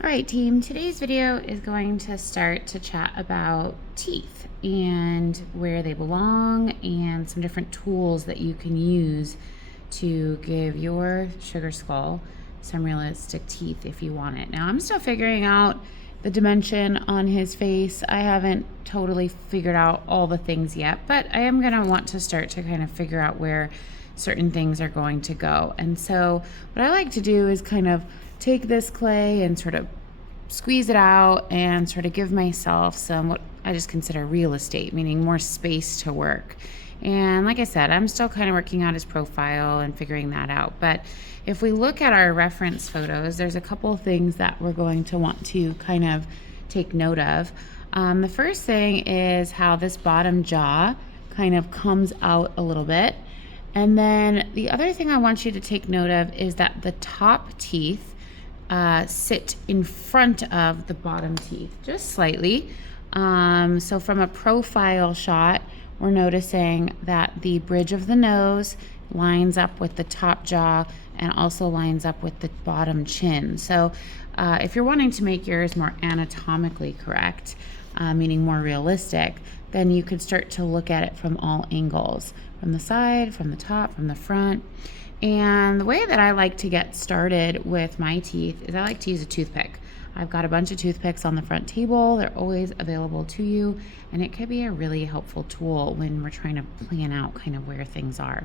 All right, team, today's video is going to start to chat about teeth and where they belong and some different tools that you can use to give your sugar skull some realistic teeth if you want it. Now, I'm still figuring out the dimension on his face. I haven't totally figured out all the things yet, but I am going to want to start to kind of figure out where certain things are going to go. And so what I like to do is kind of take this clay and sort of squeeze it out and sort of give myself some what I just consider real estate, meaning more space to work. And like I said, I'm still kind of working out his profile and figuring that out. But if we look at our reference photos, there's a couple of things that we're going to want to kind of take note of. The first thing is how this bottom jaw kind of comes out a little bit. And then the other thing I want you to take note of is that the top teeth sit in front of the bottom teeth, just slightly. So from a profile shot, we're noticing that the bridge of the nose lines up with the top jaw and also lines up with the bottom chin. So if you're wanting to make yours more anatomically correct, meaning more realistic, then you could start to look at it from all angles, from the side, from the top, from the front. And the way that I like to get started with my teeth is I like to use a toothpick. I've got a bunch of toothpicks on the front table. They're always available to you, and it could be a really helpful tool when we're trying to plan out kind of where things are.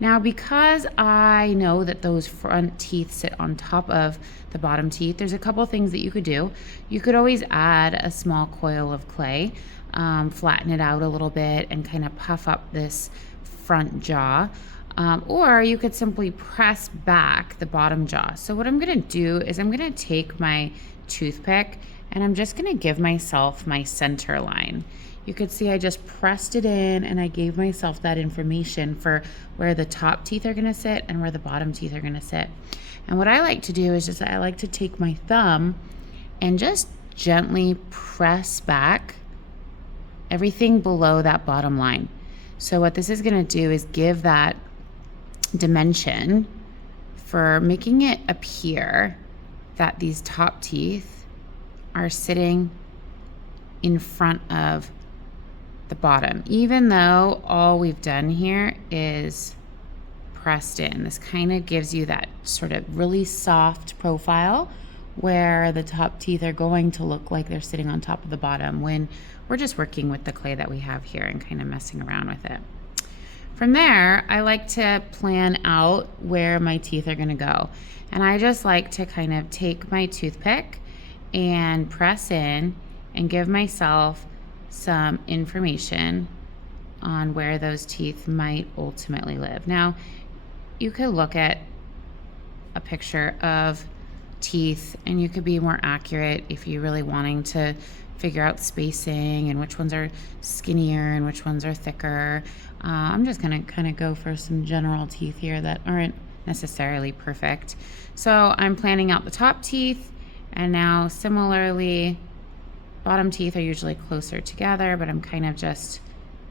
Now, because I know that those front teeth sit on top of the bottom teeth, there's a couple things that you could do. You could always add a small coil of clay, flatten it out a little bit, and kind of puff up this front jaw. Or you could simply press back the bottom jaw. So what I'm gonna do is I'm gonna take my toothpick and I'm just gonna give myself my center line. You could see I just pressed it in and I gave myself that information for where the top teeth are gonna sit and where the bottom teeth are gonna sit. And what I like to do is just I like to take my thumb and just gently press back everything below that bottom line. So what this is gonna do is give that dimension for making it appear that these top teeth are sitting in front of the bottom, even though all we've done here is pressed in. This kind of gives you that sort of really soft profile where the top teeth are going to look like they're sitting on top of the bottom when we're just working with the clay that we have here and kind of messing around with it. From there, I like to plan out where my teeth are gonna go. And I just like to kind of take my toothpick and press in and give myself some information on where those teeth might ultimately live. Now, you could look at a picture of teeth and you could be more accurate if you're really wanting to figure out spacing and which ones are skinnier and which ones are thicker. I'm just gonna kind of go for some general teeth here that aren't necessarily perfect. So I'm planning out the top teeth, and now similarly, bottom teeth are usually closer together, but I'm kind of just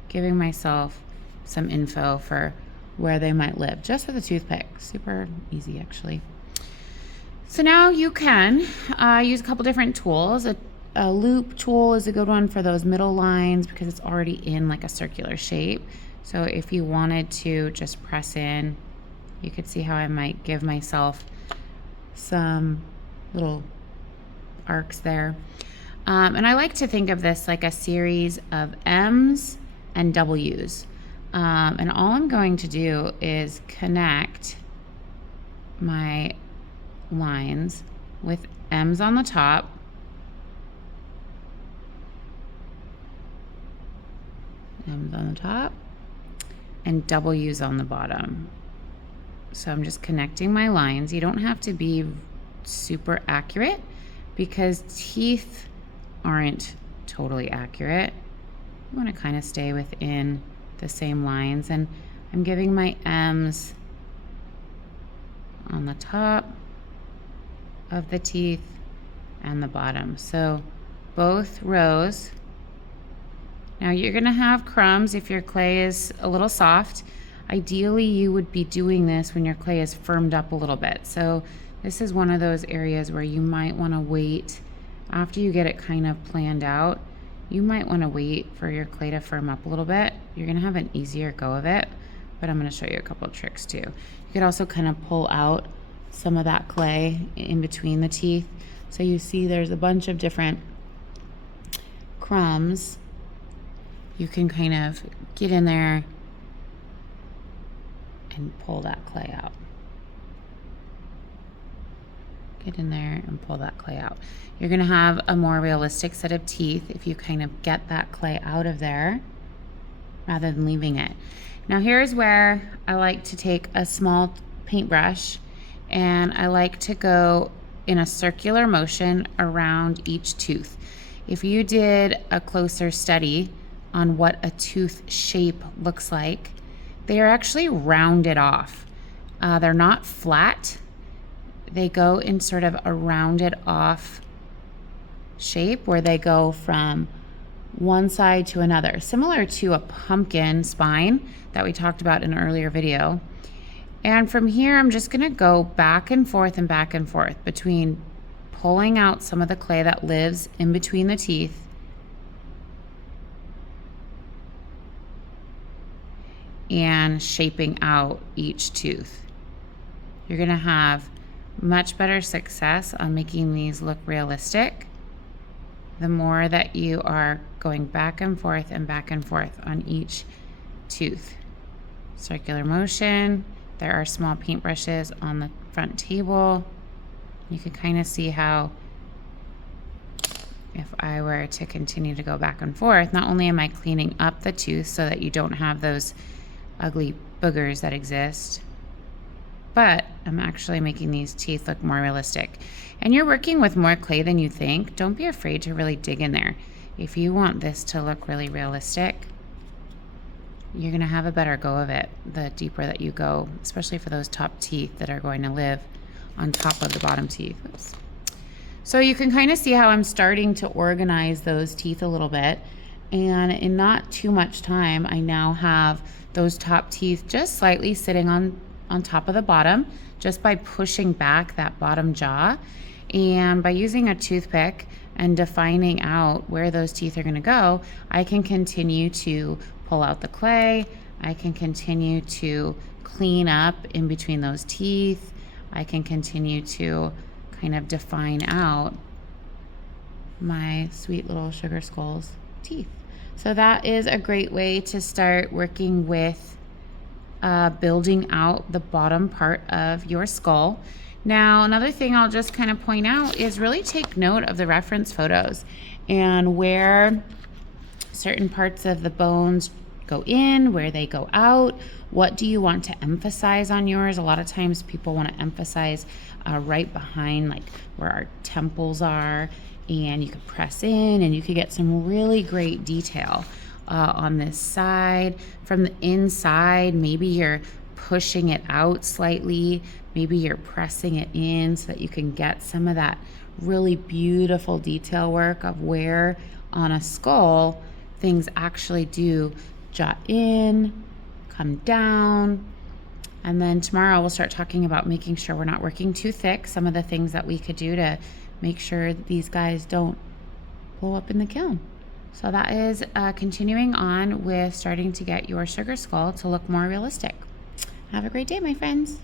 giving myself some info for where they might live, just with a toothpick. Super easy, actually. So now you can use a couple different tools. A loop tool is a good one for those middle lines because it's already in like a circular shape. So if you wanted to just press in, you could see how I might give myself some little arcs there. And I like to think of this like a series of M's and W's. And all I'm going to do is connect my lines with M's on the top, M's on the top, and W's on the bottom. So I'm just connecting my lines. You don't have to be super accurate because teeth aren't totally accurate. You want to kind of stay within the same lines, and I'm giving my M's on the top of the teeth and the bottom. So both rows. Now you're gonna have crumbs if your clay is a little soft. Ideally, you would be doing this when your clay is firmed up a little bit. So This is one of those areas where you might want to wait after you get it kind of planned out. You might want to wait for your clay to firm up a little bit. You're going to have an easier go of it, but I'm going to show you a couple of tricks too. You could also kind of pull out some of that clay in between the teeth. So you see there's a bunch of different crumbs. You can kind of get in there and pull that clay out. Get in there and pull that clay out. You're gonna have a more realistic set of teeth if you kind of get that clay out of there rather than leaving it. Now here's where I like to take a small paintbrush and I like to go in a circular motion around each tooth. If you did a closer study on what a tooth shape looks like, they are actually rounded off. They're not flat. They go in sort of a rounded off shape where they go from one side to another, similar to a pumpkin spine that we talked about in an earlier video. And from here, I'm just gonna go back and forth between pulling out some of the clay that lives in between the teeth and shaping out each tooth. You're gonna have much better success on making these look realistic the more that you are going back and forth on each tooth. Circular motion. There are small paintbrushes on the front table. You can kind of see how if I were to continue to go back and forth, not only am I cleaning up the tooth so that you don't have those ugly boogers that exist, but I'm actually making these teeth look more realistic. And you're working with more clay than you think. Don't be afraid to really dig in there. If you want this to look really realistic, you're gonna have a better go of it the deeper that you go, especially for those top teeth that are going to live on top of the bottom teeth. Oops. So you can kind of see how I'm starting to organize those teeth a little bit. And in not too much time, I now have those top teeth just slightly sitting on top of the bottom, just by pushing back that bottom jaw. And by using a toothpick and defining out where those teeth are gonna go, I can continue to pull out the clay. I can continue to clean up in between those teeth. I can continue to kind of define out my sweet little sugar skulls teeth. So that is a great way to start working with building out the bottom part of your skull. Now, another thing I'll just kind of point out is really take note of the reference photos and where certain parts of the bones go in, where they go out. What do you want to emphasize on yours? A lot of times people want to emphasize right behind, like where our temples are, and you could press in and you could get some really great detail on this side. From the inside, maybe you're pushing it out slightly, maybe you're pressing it in so that you can get some of that really beautiful detail work of where on a skull things actually do jut in, come down. And then tomorrow we'll start talking about making sure we're not working too thick, some of the things that we could do to make sure that these guys don't blow up in the kiln. So that is continuing on with starting to get your sugar skull to look more realistic. Have a great day, my friends.